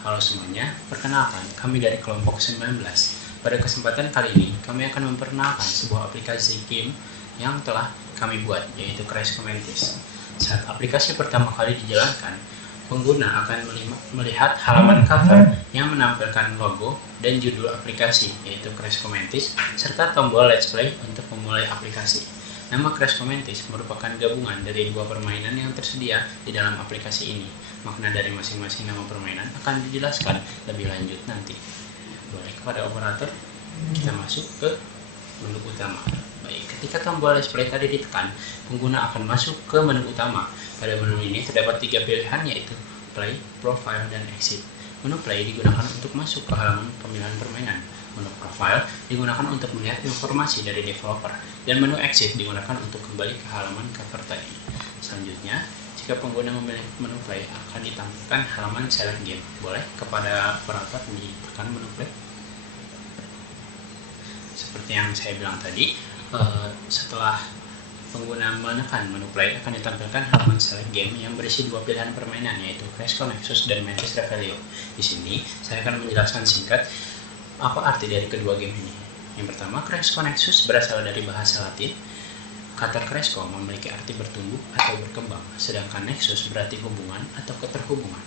Halo semuanya, perkenalkan kami dari kelompok 19. Pada kesempatan kali ini, kami akan memperkenalkan sebuah aplikasi game yang telah kami buat, yaitu Crash Communities. Saat aplikasi pertama kali dijalankan, pengguna akan melihat halaman cover yang menampilkan logo dan judul aplikasi, yaitu Crash Communities, serta tombol Let's Play untuk memulai aplikasi. Nama Crash Communities merupakan gabungan dari dua permainan yang tersedia di dalam aplikasi ini. Makna dari masing-masing nama permainan akan dijelaskan lebih lanjut nanti. Boleh kepada operator, kita masuk ke menu utama. Baik, ketika tombol Let's Play tadi ditekan, pengguna akan masuk ke menu utama. Pada menu ini terdapat 3 pilihan, yaitu Play, Profile, dan Exit. Menu Play digunakan untuk masuk ke halaman pemilihan permainan. Menu Profile digunakan untuk melihat informasi dari developer, dan menu Exit digunakan untuk kembali ke halaman cover tadi. Selanjutnya, jika pengguna memilih menu Play, akan ditampilkan halaman Select Game. Boleh kepada operator ditekan menu Play. Seperti yang saya bilang tadi, setelah pengguna menekan menu Play, akan ditampilkan halaman Select Game yang berisi 2 pilihan permainan, yaitu Crash Nexus dan Mantis Revelio. Di sini, saya akan menjelaskan singkat apa arti dari kedua game ini. Yang pertama, Crash Nexus berasal dari bahasa Latin. Kata Cresco memiliki arti bertumbuh atau berkembang, sedangkan Nexus berarti hubungan atau keterhubungan.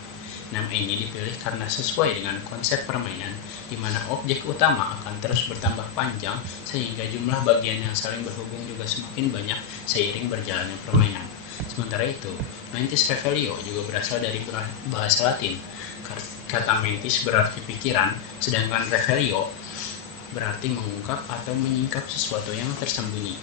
Nama ini dipilih karena sesuai dengan konsep permainan, di mana objek utama akan terus bertambah panjang, sehingga jumlah bagian yang saling berhubung juga semakin banyak seiring berjalannya permainan. Sementara itu, Mantis Revelio juga berasal dari bahasa Latin. Kata Mantis berarti pikiran, sedangkan Revelio berarti mengungkap atau menyingkap sesuatu yang tersembunyi.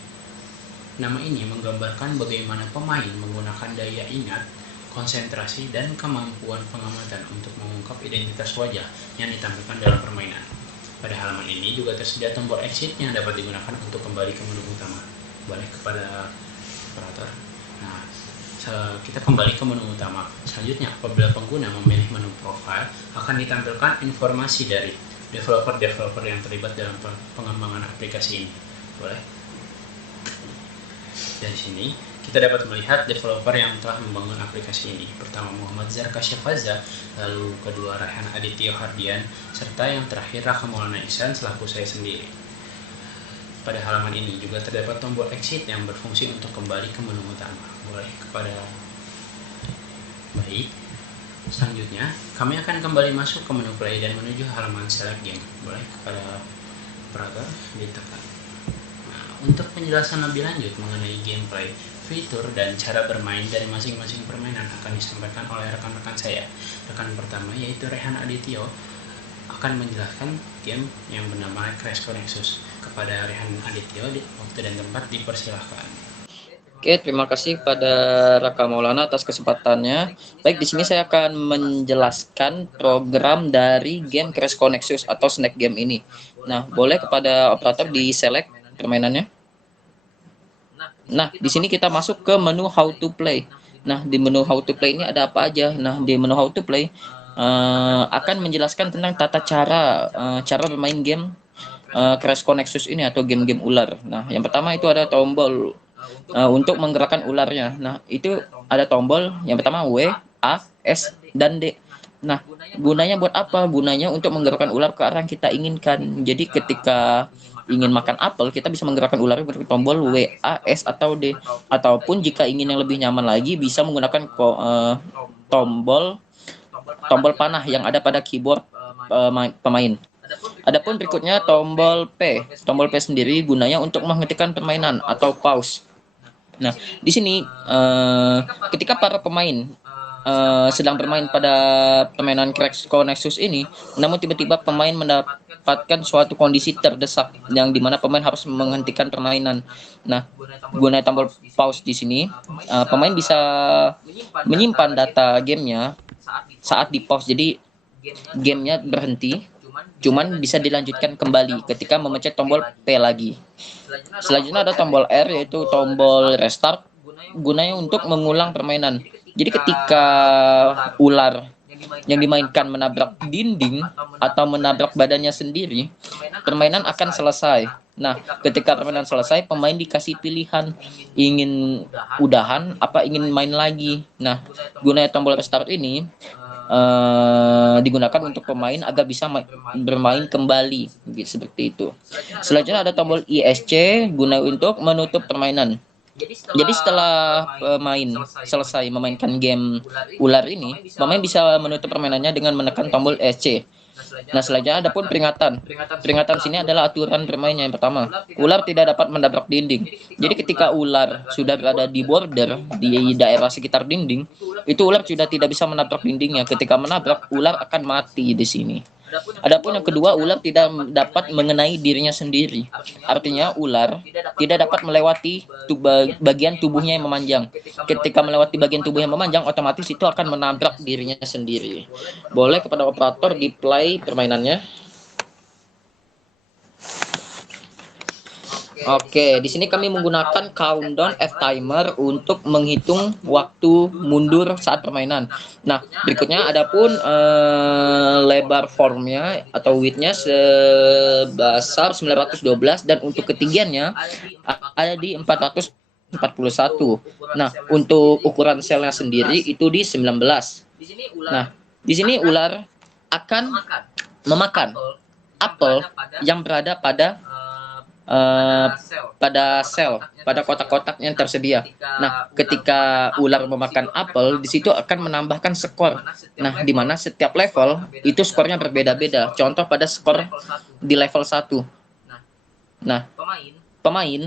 Nama ini menggambarkan bagaimana pemain menggunakan daya ingat, konsentrasi, dan kemampuan pengamatan untuk mengungkap identitas wajah yang ditampilkan dalam permainan. Pada halaman ini juga tersedia tombol exit yang dapat digunakan untuk kembali ke menu utama. Boleh kepada operator. Nah, kita kembali ke menu utama. Selanjutnya, apabila pengguna memilih menu profile, akan ditampilkan informasi dari developer-developer yang terlibat dalam pengembangan aplikasi ini. Boleh. Dari sini, kita dapat melihat developer yang telah membangun aplikasi ini. Pertama, Muhammad Zarka Syafaza, lalu kedua Raihan Aditya Hardian, serta yang terakhir Raka Maulana Ihsan selaku saya sendiri. Pada halaman ini juga terdapat tombol exit yang berfungsi untuk kembali ke menu utama. Boleh kepada baik. Selanjutnya, kami akan kembali masuk ke menu play dan menuju halaman select game. Boleh kepada operator ditekan. Untuk penjelasan lebih lanjut mengenai gameplay, fitur, dan cara bermain dari masing-masing permainan akan disampaikan oleh rekan-rekan saya. Rekan pertama yaitu Rehan Adityo akan menjelaskan game yang bernama Crash Nexus. Kepada Rehan Adityo, waktu dan tempat dipersilahkan. Oke, terima kasih pada Raka Maulana atas kesempatannya. Baik, di sini saya akan menjelaskan program dari game Crash Nexus atau snack game ini. Nah, boleh kepada operator di select permainannya. Nah, di sini kita masuk ke menu How to Play. Nah, di menu How to Play ini ada apa aja? Nah, di menu How to Play akan menjelaskan tentang tata cara cara bermain game Crash Nexus ini atau game-game ular. Nah, yang pertama itu ada tombol untuk menggerakkan ularnya. Nah, itu ada tombol yang pertama W, A, S, dan D. Nah, gunanya buat apa? Gunanya untuk menggerakkan ular ke arah yang kita inginkan. Jadi ketika ingin makan apel, kita bisa menggerakkan ular dengan tombol W, A, S, atau D. Ataupun jika ingin yang lebih nyaman lagi, bisa menggunakan tombol panah yang ada pada keyboard pemain. Adapun berikutnya tombol P. Tombol P sendiri gunanya untuk menghentikan permainan atau pause. Nah, di sini ketika para pemain sedang bermain pada permainan Crash Nexus ini, namun tiba-tiba pemain mendapatkan suatu kondisi terdesak yang dimana pemain harus menghentikan permainan. Nah, gunanya tombol pause di sini, pemain bisa menyimpan data gamenya saat di pause. Jadi gamenya berhenti, cuman bisa dilanjutkan kembali ketika memencet tombol P lagi. Selanjutnya ada tombol R, yaitu tombol restart, gunanya untuk mengulang permainan. Jadi ketika ular yang dimainkan menabrak dinding atau menabrak badannya sendiri, permainan akan selesai. Nah, ketika permainan selesai, pemain dikasih pilihan ingin udahan apa ingin main lagi. Nah, gunanya tombol restart ini digunakan untuk pemain agar bisa bermain kembali, gitu, seperti itu. Selanjutnya ada tombol ISC guna untuk menutup permainan. Jadi setelah pemain selesai memainkan game ular ini, pemain bisa menutup permainannya dengan menekan tombol ESC. Nah, selanjutnya ada pun peringatan. Peringatan sini adalah aturan bermainnya. Yang pertama, ular tidak dapat menabrak dinding. Jadi ketika ular sudah berada di border, di daerah sekitar dinding, itu ular sudah tidak bisa menabrak dindingnya. Ketika menabrak, ular akan mati di sini. Adapun yang kedua, ular tidak dapat mengenai dirinya sendiri. Artinya ular tidak dapat melewati bagian tubuhnya yang memanjang. Ketika melewati bagian tubuh yang memanjang, otomatis itu akan menabrak dirinya sendiri. Boleh kepada operator di play permainannya. Oke, di sini kami menggunakan countdown F-timer untuk menghitung waktu mundur saat permainan. Nah, berikutnya adapun lebar formnya atau widthnya sebesar 912 dan untuk ketinggiannya ada di 441. Nah, untuk ukuran selnya sendiri itu di 19. Nah, di sini ular akan memakan apel yang berada pada sel, pada kotak-kotak yang tersedia. Nah, ketika ular memakan apel, di situ akan menambahkan skor. Nah, di mana setiap level itu skornya berbeda-beda. Contoh pada skor di level 1. Nah, pemain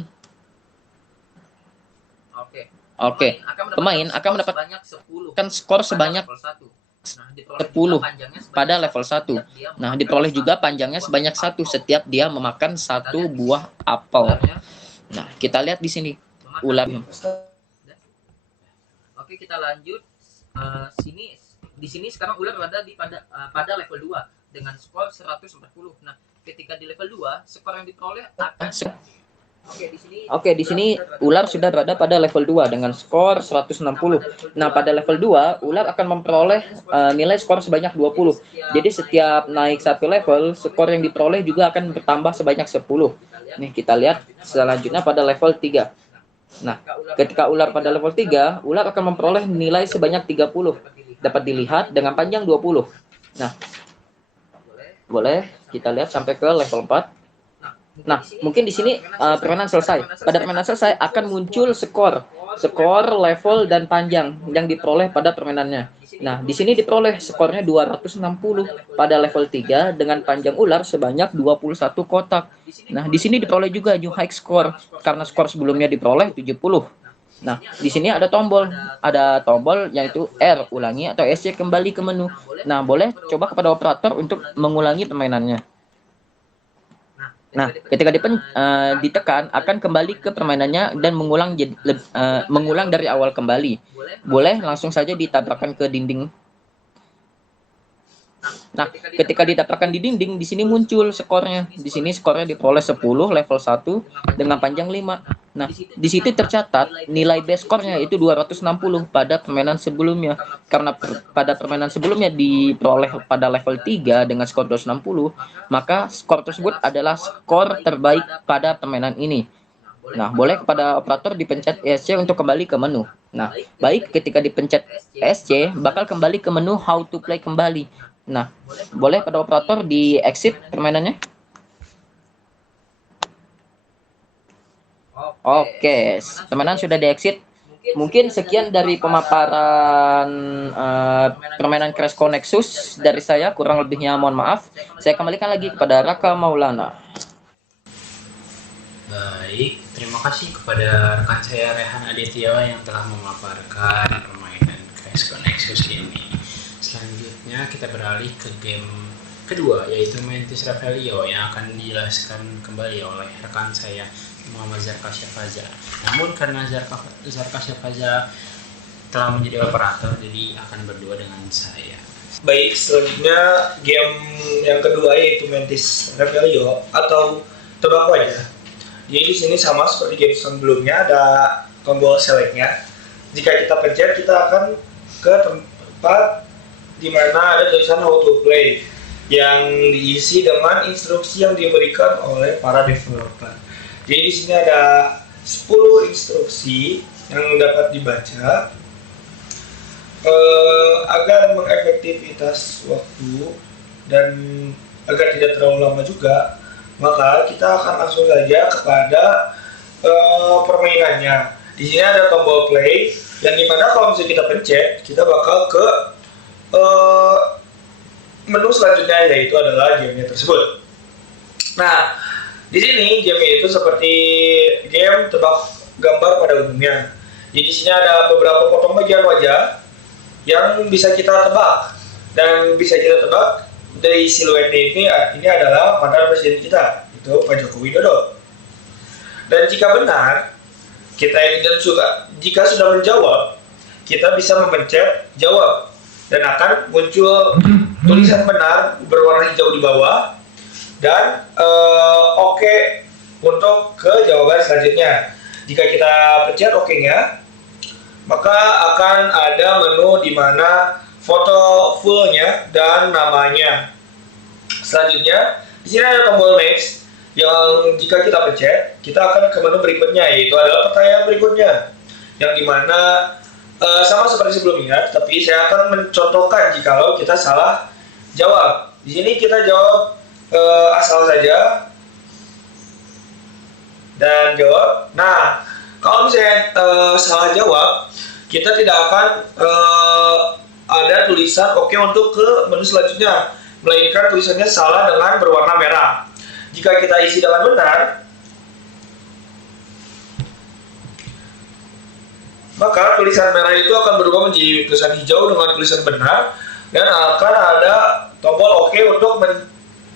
akan mendapatkan skor sebanyak 10 pada level 1. Nah, diperoleh juga panjangnya sebanyak 1 setiap dia memakan 1 buah apel. Nah, kita lihat di sini ular. Oke, kita lanjut. Di sini sekarang ular berada pada level 2 dengan skor 140. Nah, ketika di level 2, skor yang diperoleh akan Oke, di sini ular sudah berada pada level 2 dengan skor 160. Nah, pada level 2, ular akan memperoleh nilai skor sebanyak 20. Jadi setiap naik satu level, skor yang diperoleh juga akan bertambah sebanyak 10. Nih, kita lihat selanjutnya pada level 3. Nah, ketika ular pada level 3, ular akan memperoleh nilai sebanyak 30. Dapat dilihat dengan panjang 20. Nah, boleh kita lihat sampai ke level 4. Nah, mungkin di sini permainan selesai. Pada permainan selesai akan muncul skor, level dan panjang yang diperoleh pada permainannya. Nah, di sini diperoleh skornya 260 pada level 3 dengan panjang ular sebanyak 21 kotak. Nah, di sini diperoleh juga new high score karena skor sebelumnya diperoleh 70. Nah, di sini ada tombol yaitu R ulangi atau SC kembali ke menu. Nah, boleh coba kepada operator untuk mengulangi permainannya. Nah, ketika ditekan akan kembali ke permainannya dan mengulang dari awal kembali. Boleh langsung saja ditabrakkan ke dinding. Nah, ketika ditabrakkan di dinding, di sini muncul skornya. Di sini skornya diperoleh 10 level 1 dengan panjang 5. Nah, di situ tercatat nilai base skornya itu 260 pada permainan sebelumnya. Karena pada permainan sebelumnya diperoleh pada level 3 dengan skor 260, maka skor tersebut adalah skor terbaik pada permainan ini. Nah, boleh kepada operator dipencet ESC untuk kembali ke menu. Nah, baik ketika dipencet ESC bakal kembali ke menu how to play kembali. Nah, boleh pada operator di exit permainannya. Oke, permainan sudah di exit. Mungkin sekian dari pemaparan permainan Crash Nexus dari saya, kurang lebihnya mohon maaf. Saya kembalikan lagi kepada Raka Maulana. Baik, terima kasih kepada rekan saya Rehan Aditya yang telah memaparkan permainan Crash Nexus ini. Selanjutnya kita beralih ke game kedua, yaitu Mantis Revelio yang akan dijelaskan kembali oleh rekan saya Muhammad Zarka Syafaza. Namun karena Zarka Syafaza telah menjadi operator, jadi akan berdua dengan saya. Baik, selanjutnya game yang kedua yaitu Mantis Revelio atau tebak wajah. Jadi di sini sama seperti game sebelumnya, ada tombol selectnya. Jika kita pencet, kita akan ke tempat di mana ada tulisan how to play yang diisi dengan instruksi yang diberikan oleh para developer. Jadi di sini ada 10 instruksi yang dapat dibaca. agar mengefektivitas waktu dan agar tidak terlalu lama juga, maka kita akan langsung saja kepada permainannya. Di sini ada tombol play yang dimana kalau misalnya kita pencet, kita bakal ke menu selanjutnya, yaitu adalah gamenya tersebut. Nah, di sini game itu seperti game tebak gambar pada umumnya. Jadi di sini ada beberapa potong bagian wajah yang bisa kita tebak, dan bisa kita tebak dari siluetnya ini adalah mantan presiden kita, itu Pak Joko Widodo. Dan jika benar, dan juga jika sudah menjawab, kita bisa memencet jawab dan akan muncul tulisan benar berwarna hijau di bawah dan oke untuk ke jawaban selanjutnya. Jika kita pencet oke-nya, maka akan ada menu di mana foto fullnya dan namanya. Selanjutnya, di sini ada tombol next yang jika kita pencet, kita akan ke menu berikutnya, yaitu adalah pertanyaan berikutnya, yang dimana sama seperti sebelumnya, tapi saya akan mencontohkan jikalau kita salah jawab. Di sini kita jawab asal saja dan jawab. Nah, kalau misalnya salah jawab, kita tidak akan ada tulisan oke untuk ke menu selanjutnya, melainkan tulisannya salah dengan berwarna merah. Jika kita isi dengan benar, maka tulisan merah itu akan berubah menjadi tulisan hijau dengan tulisan benar, dan akan ada tombol oke untuk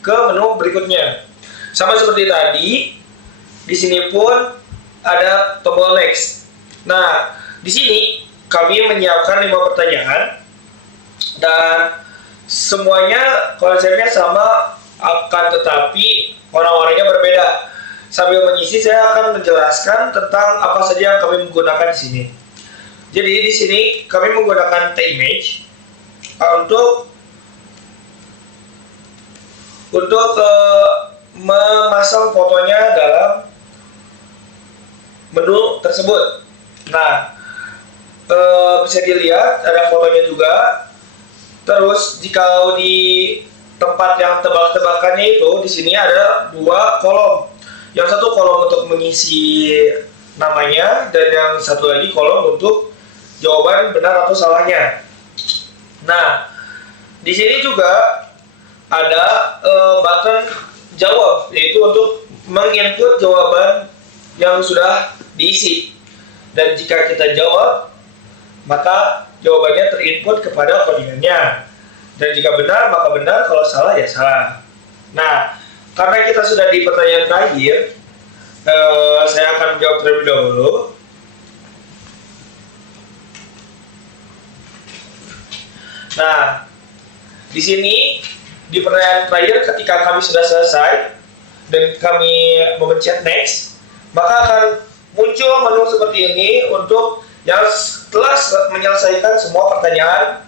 ke menu berikutnya. Sama seperti tadi, di sini pun ada tombol next. Nah, di sini kami menyiapkan 5 pertanyaan dan semuanya konsepnya sama, akan tetapi orang-orangnya berbeda. Sambil mengisi, saya akan menjelaskan tentang apa saja yang kami menggunakan di sini. Jadi di sini kami menggunakan T-Image untuk memasang fotonya dalam menu tersebut. Nah, bisa dilihat ada fotonya juga. Terus jika di tempat yang tebak-tebakannya itu, di sini ada 2 kolom. Yang satu kolom untuk mengisi namanya, dan yang satu lagi kolom untuk jawaban benar atau salahnya. Nah, di sini juga ada button jawab, yaitu untuk menginput jawaban yang sudah diisi. Dan jika kita jawab, maka jawabannya terinput kepada codingannya. Dan jika benar, maka benar, kalau salah ya salah. Nah, karena kita sudah di pertanyaan terakhir, saya akan menjawab terlebih dahulu. Nah, di sini di pertanyaan terakhir, ketika kami sudah selesai dan kami memencet next, maka akan muncul menu seperti ini untuk yang telah menyelesaikan semua pertanyaan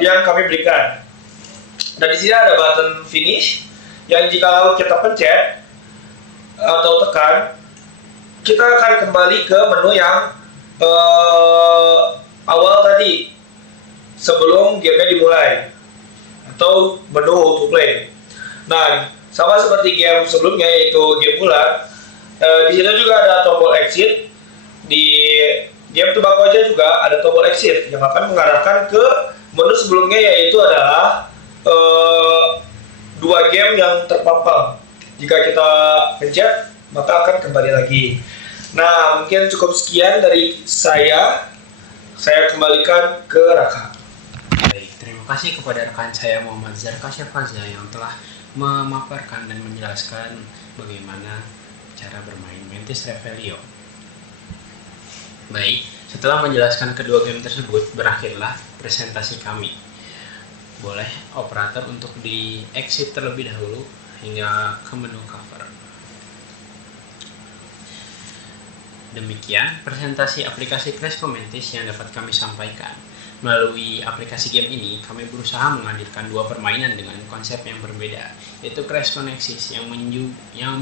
yang kami berikan. Dan di sini ada button finish yang jika kita pencet atau tekan, kita akan kembali ke menu yang awal tadi sebelum gamenya dimulai, atau menu autoplay. Nah, sama seperti game sebelumnya, yaitu game ular, di sini juga ada tombol exit. Di game tebak wajah juga ada tombol exit yang akan mengarahkan ke menu sebelumnya, yaitu adalah 2 game yang terpampang. Jika kita pencet, maka akan kembali lagi. Nah, mungkin cukup sekian dari saya. Saya kembalikan ke Raka. Baik, terima kasih kepada rekan saya Muhammad Zarka Syafaza yang telah memaparkan dan menjelaskan bagaimana cara bermain Mantis Revelio. Baik, setelah menjelaskan kedua game tersebut, berakhirlah presentasi kami. Boleh operator untuk di exit terlebih dahulu hingga ke menu cover. Demikian presentasi aplikasi Crash Mantis yang dapat kami sampaikan. Melalui aplikasi game ini, kami berusaha menghadirkan 2 permainan dengan konsep yang berbeda, yaitu Crash Connexus yang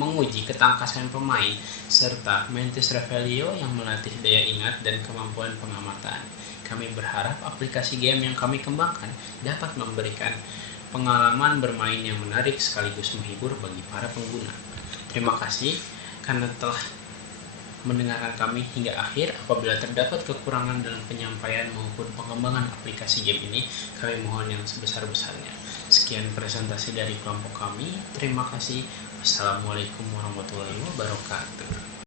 menguji ketangkasan pemain, serta Mantis Revelio yang melatih daya ingat dan kemampuan pengamatan. Kami berharap aplikasi game yang kami kembangkan dapat memberikan pengalaman bermain yang menarik sekaligus menghibur bagi para pengguna. Terima kasih karena telah mendengarkan kami hingga akhir. Apabila terdapat kekurangan dalam penyampaian maupun pengembangan aplikasi game ini, kami mohon yang sebesar-besarnya. Sekian presentasi dari kelompok kami. Terima kasih. Wassalamualaikum warahmatullahi wabarakatuh.